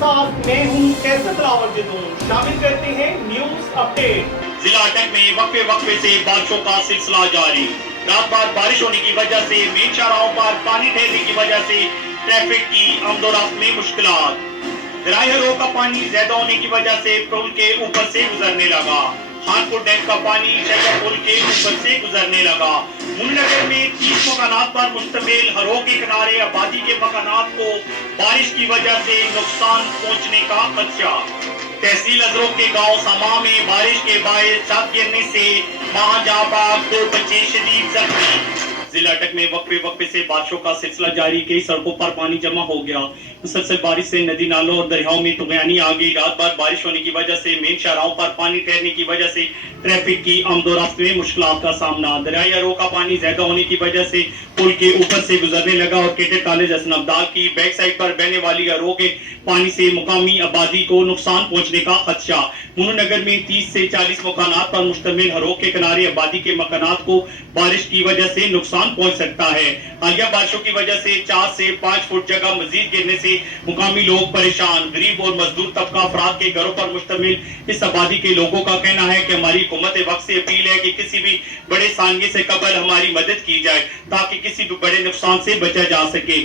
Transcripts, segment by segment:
ساتھ میں ہوں قیصر دلاور جدون. شامل کرتے ہیں نیوز اپڈیٹ. ضلع اٹک میں وقفے وقفے سے بارشوں کا سلسلہ جاری. رات بھر بارش ہونے کی وجہ سے مین شاہراہوں پر پانی ٹھہرنے کی وجہ سے ٹریفک کی آمد و رفت میں مشکلات. ذرائع ہرو کا پانی زیادہ ہونے کی وجہ سے پل کے اوپر سے گزرنے لگا. خانپور ڈیم کا پانی شاہیہ پل کے اوپر سے گزرنے لگا. نگر میں 30 مکانات پر مشتمل ہرو کے کنارے آبادی کے مکانات کو بارش کی وجہ سے نقصان پہنچنے کا خدشہ. تحصیل حضرو کے گاؤں سما میں بارش کے باعث چھت گرنے سے وہاں جا باغ 2 بچے شدید زخمی. ضلع اٹک میں وقفے وقفے سے بارشوں کا سلسلہ جاری. کئی سڑکوں پر پانی جمع ہو گیا. مسلسل بارش سے ندی نالوں اور دریاؤں میں طغیانی آ گئی. رات بھر بارش ہونے کی وجہ سے مین شاہراہوں پر پانی ٹھہرنے کی وجہ سے ٹریفک کی آمد و رفت میں مشکلات کا سامنا. ذرائع ہرو کا پانی زیادہ ہونے کی وجہ سے پل کے اوپر سے گزرنے لگا اور کیڈٹ کالج حسن عبدال کی بیک سائڈ پر بہنے والی ہرو کے پانی سے مقامی آبادی کو نقصان پہنچنے کا خدشہ. نگر میں 30 سے 40 مکانات پر مشتمل ہرو کے کنارے آبادی کے مکانات کو بارش کی وجہ سے نقصان پہنچ سکتا ہے. حالیہ بارشوں کی وجہ سے 4 سے 5 فٹ جگہ مزید گرنے سے مقامی لوگ پریشان. غریب اور مزدور طبقہ افراد کے گھروں پر مشتمل اس آبادی کے لوگوں کا کہنا ہے کہ ہماری حکومت وقت سے اپیل ہے کہ کسی بھی بڑے سانحے سے قبل ہماری مدد کی جائے تاکہ کسی بھی بڑے نقصان سے بچا جا سکے.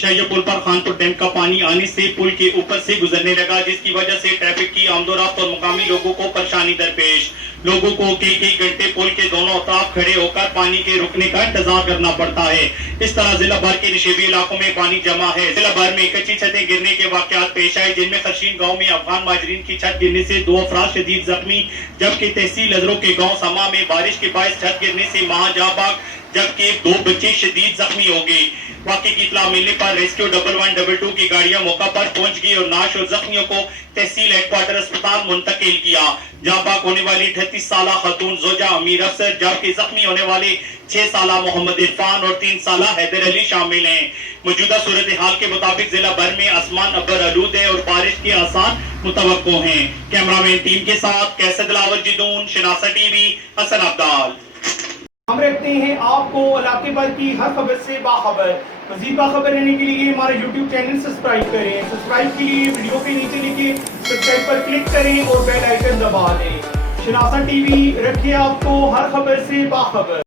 شاہیہ پل پر خانپور ڈیم کا پانی آنے سے پل کے اوپر سے گزرنے لگا جس کی وجہ سے ٹریفک کی آمد و رفت اور مقامی لوگوں کو پریشانی درپیش. لوگوں کو کئی گھنٹے پل کے دونوں اطراف کھڑے ہو کر پانی کے رکنے کا انتظار کرنا پڑتا ہے. اس طرح ضلع بھر کے نشیبی علاقوں میں پانی جمع ہے. ضلع بھر میں کچی چھتیں گرنے کے واقعات پیش آئے جن میں خرشین گاؤں میں افغان مہاجرین کی چھت گرنے سے 2 افراد شدید زخمی جبکہ تحصیل حضرو کے گاؤں سما میں بارش کے باعث چھت گرنے سے ماں جاں باغ جبکہ 2 بچے شدید زخمی ہو گئے. واقعے کی اطلاع ملنے پر ریسکیو 1112 کی گاڑیاں موقع پر پہنچ گئی اور نعش اور زخمیوں کو تحصیل ہیڈ کوارٹر اسپتال منتقل کیا. جہاں باغ ہونے والی 38 سالہ خاتون زوجہ امیر افسر جبکہ زخمی ہونے والے 6 سالہ محمد عرفان اور 3 سالہ حیدر علی شامل ہیں. موجودہ صورتحال کے مطابق ضلع بھر میں آسمان ابر آلود ہے اور بارش کے آثار متوقع ہیں. کیمرامین ٹیم کے ساتھ قیصر دلاور جدون، شناسا ٹی وی، حسن عبدال. ہم رکھتے ہیں آپ کو علاقے بھر کی ہر خبر سے باخبر. مزید باخبر رہنے کے لیے ہمارے یوٹیوب چینل سبسکرائب کریں. سبسکرائب کے لیے ویڈیو کے نیچے لکھے سبسکرائب پر کلک کریں اور بیل آئیکن دبا دیں. شناسا ٹی وی رکھے آپ کو ہر خبر سے باخبر.